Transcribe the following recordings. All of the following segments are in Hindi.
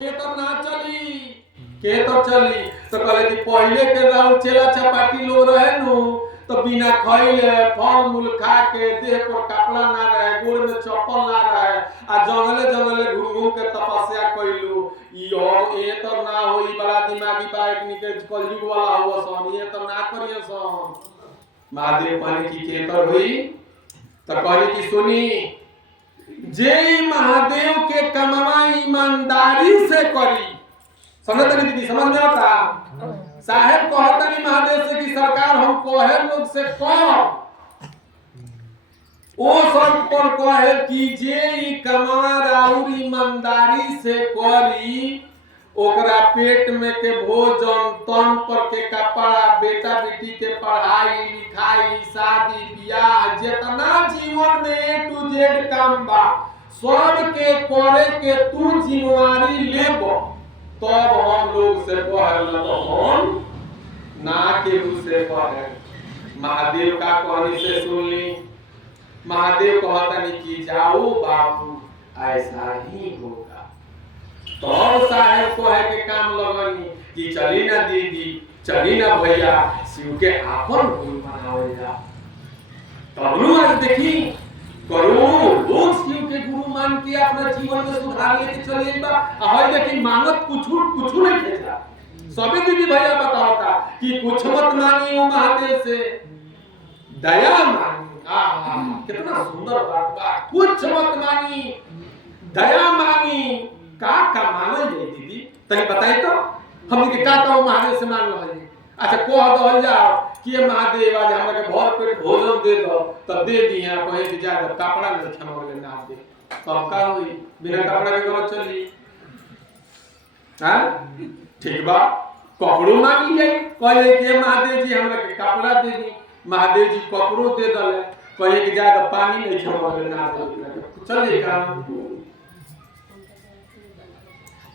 के तो ना चली के तो चली तो कहले कि पहले के राउर चेला चपाटी लोग रहे नु तो बिना खइले फल मूल खा के देह पर कपड़ा ना रहे गोड़ में चप्पल ना रहे आ जंगले जंगले घूम घूम के तपस्या कइलू ये तो ना होई बड़ा दिमागी बाइक निके कलयुग वाला हो सन ये तो ना करिए सन महादेव कहले कि के तो होई तो कहले कि सुनी जे महादेव के कमावा ईमानदारी से करी समझते नहीं दीदी समझ में आता साहेब कहता नहीं महादेव से कि सरकार हम कहे लोग से कम ओ सब पर कहे कि जे ई कमावा राउर ईमानदारी से करी ओकरा पेट में के भोजन तन पर के कपड़ा बेटा बेटी के पढ़ाई लिखाई शादी ब्याह जितना जीवन में ए टू जेड काम बा सब के करे के तू जिम्मेवारी लेबो तब हम लोग से कहल हम ना के से कहे महादेव का कहनी से सुन ली महादेव कहता नहीं कि जाओ बाबू ऐसा ही होगा तो साहेब को है के काम लगनी कि चली ना दीदी चली ना भैया शिव के आपन गुरु बनावेगा तब आज देखी करोड़ों लोग शिव के गुरु मान के अपना जीवन में सुधार लेके चले बा हई लेकिन मांगत कुछ नहीं भेजा सबे दीदी भैया बताता कि कुछ मत मांगी ओ महादेव से दया मांगी कितना सुंदर बात बा कुछ मत मांगी दया मांगी का मांगल जाए दीदी तनी बताई तो हमनी के का महादेव से मांग रहल है अच्छा कह दहल जाओ कि महादेव आज हमरा के भर पेट भोजन दे दो तब दे दी है कहे कि जा कपड़ा नहीं खनोले ना दे तब का होई बिना कपड़ा के घर चली हां ठीक बा कपड़ो मांग लिए कहे कि महादेव जी हमरा के कपड़ा दे दी महादेव जी कपड़ो दे दले कहे कि जा पानी नहीं खनोले ना दे चलिए काम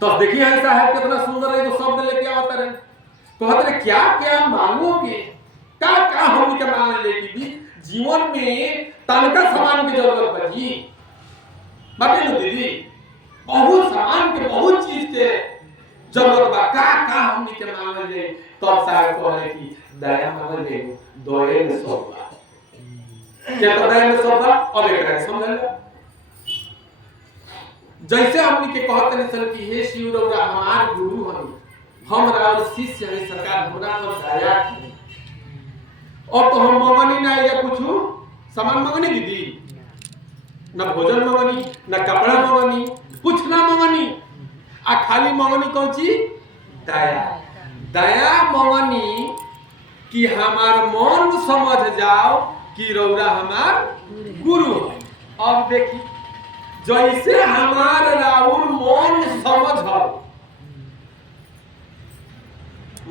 तो देखिए ऐसा है कितना सुंदर है जो शब्द लेके आता है कहते हैं क्या क्या मांगोगे क्या हम के मांग ले दीदी जीवन में तनका सामान की जरूरत है जी बाटे लो दीदी बहुत सामान के बहुत चीज के जरूरत बा का हम के मांग ले तब साहब कहले कि दया मांग ले दोए में सब बा क्या तो दया में सब बा अब एकरा समझ ले जैसे हमनी के कहते हैं सन कि हे शिव रउरा हमार गुरु हन हमरा और शिष्य है सरकार हमरा पर दया की और तो हम मंगनी ना या कुछ सामान मंगनी दीदी ना भोजन मंगनी ना कपड़ा मंगनी कुछ ना मंगनी आ खाली मंगनी कौन चीज दया मंगनी कि हमार मन समझ जाओ कि रउरा हमार गुरु है अब देखी जैसे हमार राउर मन समझ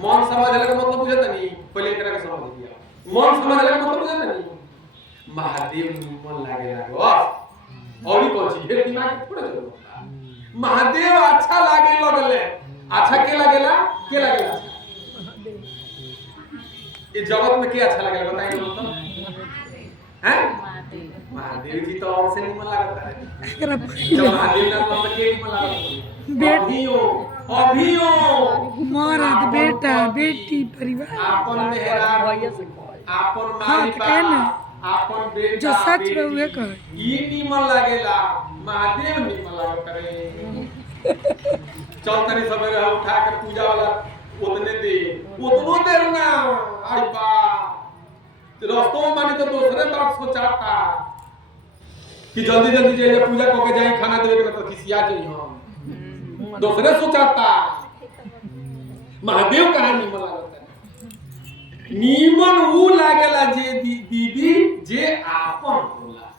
मन समझले का मतलब बुझे तनी पहले एकरा के समझ लिया मन समझले का मतलब बुझे तनी महादेव मन लागे लागो और भी कौन चीज है दिमाग में थोड़ा जरूर महादेव अच्छा लागे लगले अच्छा के लागेला इस जगत में क्या अच्छा लगेला बताइए तो हैं महादेव जी तो और से निमन लगता है जब महादेव का मतलब के निमन लगता है अभियो मर्द बेटा बेटी परिवार आपन मेहरा आपन माई बाप आपन बेटा जो सच रहुए कह ई निमन लागेला महादेव निमन लागत करे चल तनी सबेरे उठा कर पूजा वाला उतनो देर ना आई बा रस्तों माने तो दूसरे बात सोचाता कि जल्दी जल्दी जे पूजा करके जाए खाना देवे के मतलब खिसिया जाई हम दूसरे सोचाता महादेव कहा निमन लागता निमन ऊ लागेला जे दीदी जे आपन होला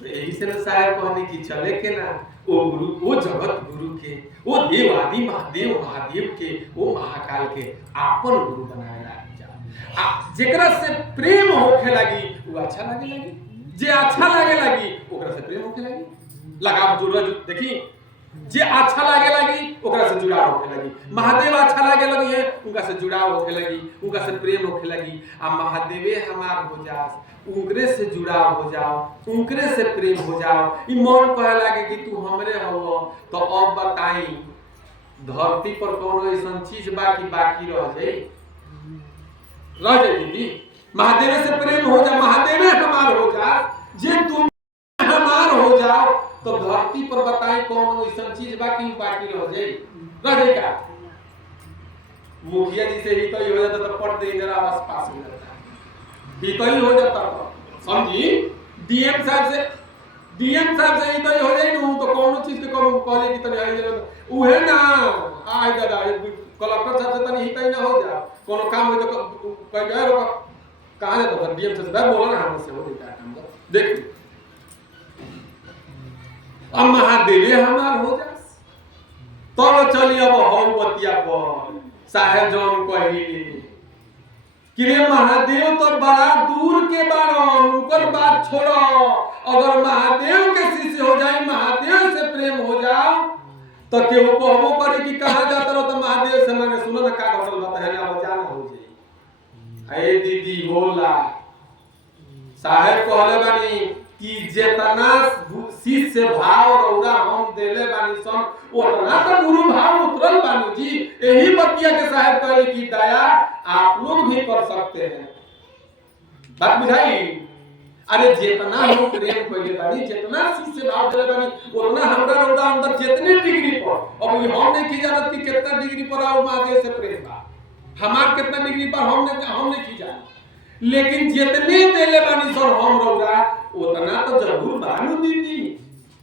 तो यही से साहब कहने की चले के ना ओ गुरु ओ जगत गुरु के ओ देव आदि महादेव के ओ महाकाल के आपन गुरु बनावेला जा जेकरा से प्रेम होखे लगी वो अच्छा लागे लगी जे अच्छा लागे लगी ओकरा से प्रेम होखे लगी लगाव जुड़ देखी जे अच्छा लागे लगी ओकरा से जुड़ाव होखे लगी महादेव अच्छा लागे लगी है उनका से जुड़ाव होखे लगी उनका से प्रेम होखे लगी आ महादेवे हमार हो जास उनकरे से जुड़ाव हो जाओ उनकरे से प्रेम हो जाओ ई मन कहे लगे कि तू हमरे हो तो अब बताई धरती पर कौन ऐसा चीज बा कि बाकी रह जाए दीदी। महादेव से प्रेम हो जा, महादेव हमार हो जा, जे तुम हमार हो जाओ तो धरती पर बताई कौन ऐसा चीज बा कि बाकी रह जाए का। मुखिया जी से ही तो हो जाता तो पट दे जरा आवाज पास हो जाता, ही तो ही हो जाता तो समझी। डीएम साहब से ही तो हो जाए नु तो कौन चीज के कौन कॉलेज की तनी आई उहे ना आय दादा कलेक्टर साहब से तनी ही तो ना हो जा कोनो काम हो तो कह गए रो कहां जाता तो डीएम से बोला ना हमसे हो जाता काम देख। अब महादेव हमार हो जा तो चली अब हम बतिया पर साहेब जौन कही कि रे महादेव तो बड़ा दूर के बारन उनकर बात छोड़ो। अगर महादेव के शिष्य हो जाए, महादेव से प्रेम हो जाओ तो केहू कहबो करे कि कहां जाता रहो तो महादेव से मैंने सुनो ना का घटल बात है ना वो जाना हो जाई। ए दीदी बोला साहेब कहले बानी कि जेतना शिष्य भाव रौरा हम देले बानी सन उतना तो गुरु भाव उतरल बानी जी। यही बतिया के साहेब कहले कि दया आप लोग भी कर सकते हैं। बात बुझाई। अरे जितना हम प्रेम कइले बानी, जितना शिष्य भाव देले बानी उतना हमरा रौरा अंदर जितने डिग्री पर अब हम नहीं की जानत कि कितना डिग्री पर आओ महादेव से प्रेम बा, हमार कितना डिग्री पर हम नहीं की जानत, लेकिन जितने देले बानी सर हम रौरा उतना तो जरूर बानू दीदी,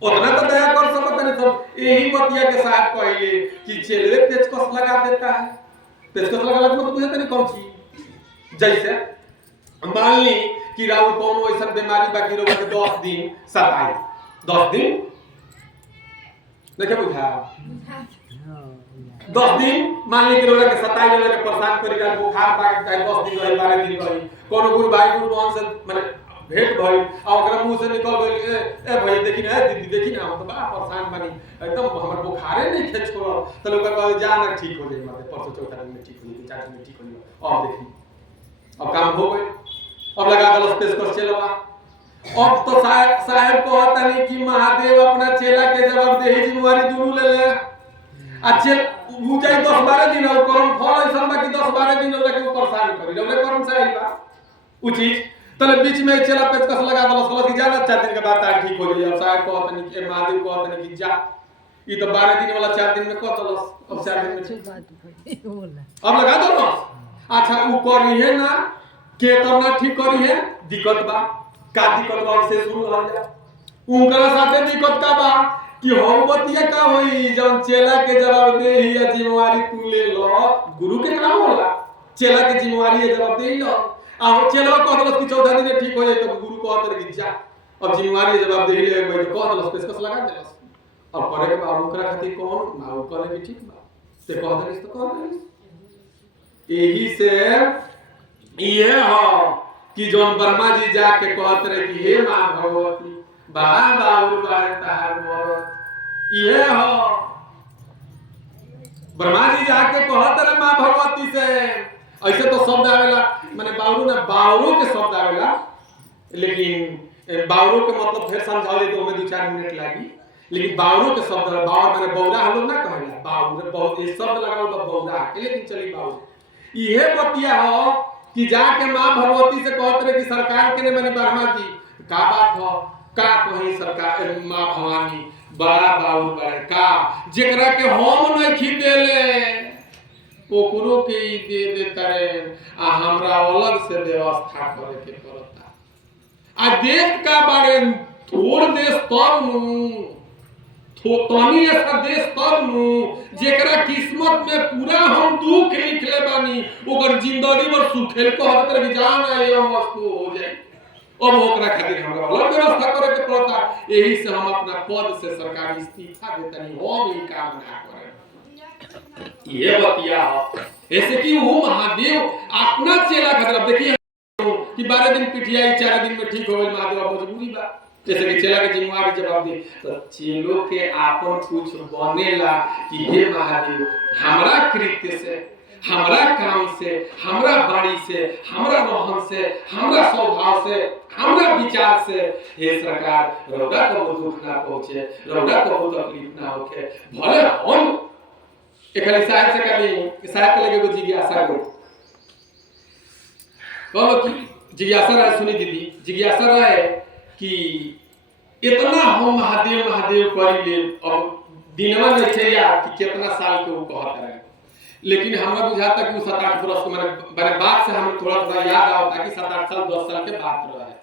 उतना तो दया कर सकत नहीं सब। यही बतिया के साथ कहले कि चेले पेचकस लगा देता है। पेचकस लगा तो तुझे तनी कौन चीज जैसे मान ली कि राहुल कौन ऐसा बीमारी बाकी रोग के 10 दिन सताई 10 दिन देखे बुझा 10 दिन मान ली कि रोग के सताई रोग के परेशान करेगा बुखार पाके चाहे 10 दिन रही 12 दिन रही कोनो गुरु भाई गुरु बहन से माने भेंट भई आ ओकरा मुंह से निकल गई ए भाई देखी ना दीदी देखी ना हम तो बड़ा परेशान बनी एकदम हमर बुखारे नहीं खे छोड़ तो लोग कह जा ना ठीक हो जाए मत परसों चौथा दिन में ठीक हो जाए 4 दिन में ठीक हो जाए। अब देखी अब काम हो गए, अब लगा दल पेशकश चलवा। अब तो साहब को होता नहीं कि महादेव अपना चेला के जवाबदेही जिम्मेवारी दोनों ले ले। अच्छे वो जाई 10-12 दिन और कर्म फल ऐसा बा कि 10-12 दिन ओला के परेशान करी ओले कर्म से आई बा उ चीज तले बीच में चेला पेचकस लगा दल सला कि जाना 4 दिन के बाद तार ठीक हो जाई। अब साहब को होता नहीं कि महादेव को होता नहीं कि जा ई तो 12 दिन वाला 4 दिन में को चलस अब 4 दिन में बोला अब लगा दो ना। अच्छा उ करी है ना के तब ना ठीक करी है दिक्कत बा का दिक्कत बा से शुरू हो जा उनका साथे दिक्कत का बा कि हम बतिया का होई जब चेला के जवाबदेही या जिम्मेवारी तू ले लो गुरु के काम होला चेला के जिम्मेवारी या जवाबदेही लो आ चेला को कहलस कि 14 दिन में ठीक हो जाए तो गुरु को कहत कि जा अब जिम्मेवारी या जवाबदेही ले भाई तो कहलस पेशकश लगा देलस। अब करे के बाद ओकरा खातिर कौन ना करे भी ठीक बा से कह देलस तो कह देलस। यही से ये हो कि जोन ब्रह्मा जी जाके कहत रहे कि हे मां भगवती बड़ा बाबू बारे तहार मोर ये हो ब्रह्मा जी जाके कहत रहे मां भगवती से। ऐसे तो शब्द आवेला माने बावरू ना बावरू के शब्द आवेला लेकिन बावरू के मतलब फिर समझाओ तो हमें 2-4 मिनट लागी लेकिन बावरू के शब्द बावर माने बौरा हम लोग ना कहेला बावरू बहुत ये शब्द लगाओ तो बौरा के लेकिन चली बावरू ये बतिया हो कि जाके मां भगवती से कहत रहे कि सरकार के ने माने ब्रह्मा जी का बात हो का कहीं सरकार मां भवानी बड़ा बाबू बड़े का जेकरा के हम नहीं खिदेले ओकरो के ही दे देता रे आ हमरा अलग से व्यवस्था करे के पड़ता आ देश का बारे थोड़ देश तब तनी ऐसा देश तब जेकरा किस्मत में पूरा हम दुख लिख ले बानी ओकर जिंदगी भर सुखेल को हद तक जान आए हम वस्तु हो जाए अब ओकरा खातिर हमरा अलग व्यवस्था करे के पड़ता। यही से हम अपना पद से सरकारी इस्तीफा देतनी हम ही काम ना करे ये बतिया ऐसे कि वो महादेव अपना चेला खातिर देखिए कि 12 दिन पिटियाई 4 दिन में ठीक हो गई महादेव मजबूरी बा जैसे कि चेला के जिम्मेवारी जवाब दे तो चेलो के आपन कुछ बनेला कि हे महादेव हमरा कृत्य से हमरा काम से हमरा बाड़ी से हमरा रहन से हमरा स्वभाव से हमरा विचार से हे सरकार रौदा को दुख ना पहुंचे रौदा को तकलीफ ना होके भले हम एक खाली साहब से कहनी कि साहब के लगे को जिज्ञासा को कहो कि जिज्ञासा रहे, सुनी दीदी जिज्ञासा रहे कि इतना हम महादेव महादेव करी ले अब दिनवा नहीं थे या कि कितना साल के वो कहता रहे, लेकिन हमरा बुझाता कि 7-8 बरस के मेरे बात से हमें थोड़ा थोड़ा याद आता कि 7-8 साल 10 साल के बात रहे,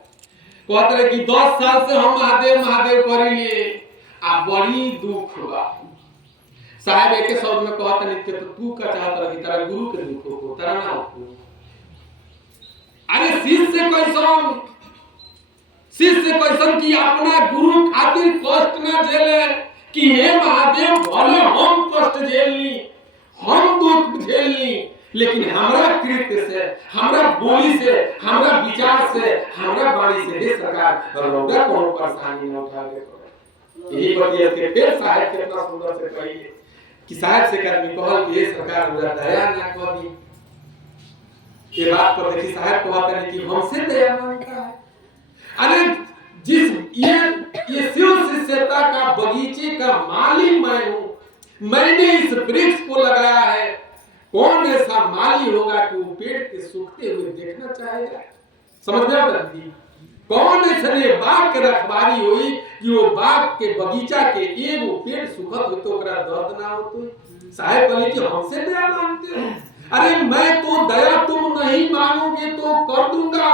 कहते रहे कि 10 साल से हम महादेव महादेव करी लिए आ बड़ी दुख हुआ। साहब एक शब्द में कहता नहीं कि तो तू का चाहता रहा कि तेरा गुरु के दुख हो तेरा ना हो। अरे शिष्य कैसन की अपना गुरु खातिर कष्ट न झेले कि हे महादेव भले हम कष्ट झेल ली हम दुख झेल ली, लेकिन हमरा कृत्य से हमरा बोली से हमरा विचार से हमरा वाणी से हे सरकार रौदा कोनो परेशानी न उठावे पड़े। यही बतिया के फिर साहब कितना सुंदर से कही कि साहब से आदमी कहल कि हे सरकार हमरा दया ना कर दी। ये बात पर देखी साहब कहता है कि हमसे दया मांगता है। अरे जिस ये शिव शिष्यता का बगीचे का माली मैं हूं, मैंने इस वृक्ष को लगाया है, कौन ऐसा माली होगा कि वो पेड़ के सूखते हुए देखना चाहेगा? समझ में आता है? कौन ऐसे बाग के रखवारी हुई कि वो बाग के बगीचा के एगो पेड़ सूखत हो तो ओकरा दर्द ना हो तो साहब बोले कि हमसे दया मांगते हो? अरे मैं तो दया तुम नहीं मांगोगे तो कर दूंगा,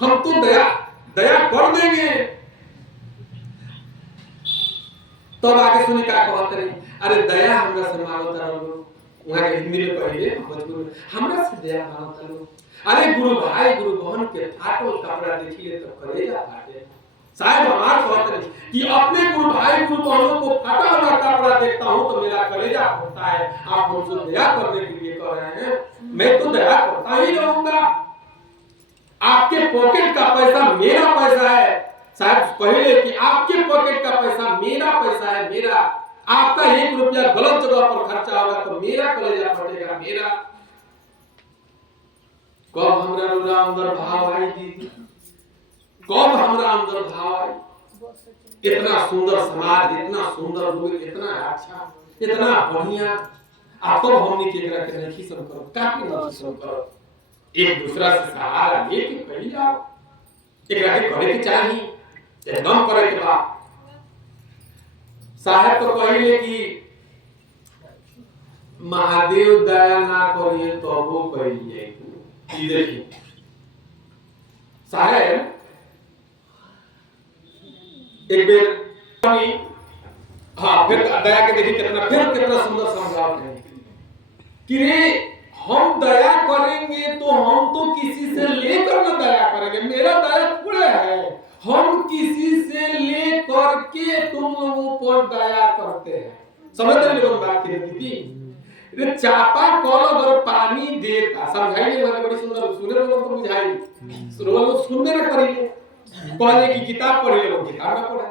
हम तो दया कर देंगे। तब आगे सुनी का कहते रही, अरे दया हमरा से मांगो तारो वहां के हिंदी में कहिए भोजपुरी में हमरा से दया मांगो तारो। अरे गुरु भाई गुरु बहन के फाटल कपड़ा देखिए तो कलेजा फाटे। साहब हमार कहते रही कि अपने गुरु भाई गुरु बहनों को फाटा हुआ कपड़ा देखता हूं तो मेरा कलेजा फटता है। आप हमसे दया करने के लिए कह रहे हैं, मैं तो दया करता ही रहूंगा। आपके पॉकेट का पैसा मेरा पैसा है। साहब पहले कि आपके पॉकेट का पैसा मेरा पैसा है, मेरा आपका 1 रुपया गलत जगह पर खर्चा होगा तो मेरा कलेजा फटेगा मेरा। कब हमरा अंदर भाव आई दीदी, कब हमरा अंदर भाव आई? इतना सुंदर समाज, इतना सुंदर लोग, इतना अच्छा, इतना बढ़िया, आप तो हमने के एकरा के नहीं सब करो, काफी नहीं सब करो, एक दूसरा से सहारा लेके कही जाओ, एकरा के करे के चाहिए, एकदम करे के बा। साहब तो कहिले कि महादेव दया ना करिए तो वो कहिए कि देखिए साहब एक बेर हाँ फिर दया के देखिए कितना सुंदर समझाते हैं कि रे हम दया करेंगे तो हम तो किसी से लेकर ना दया करेंगे, मेरा दया पूरा है, हम किसी से लेकर के तुम लोगों पर दया करते हैं। समझते लोग बात की दीदी, रे चापा कल अगर पानी देता, समझाइए मैंने बड़ी सुंदर, सुने लोग तो बुझाई, सुने लोग सुनने ना करिए, कहले की किताब पढ़े लोग किताब ना पढ़े।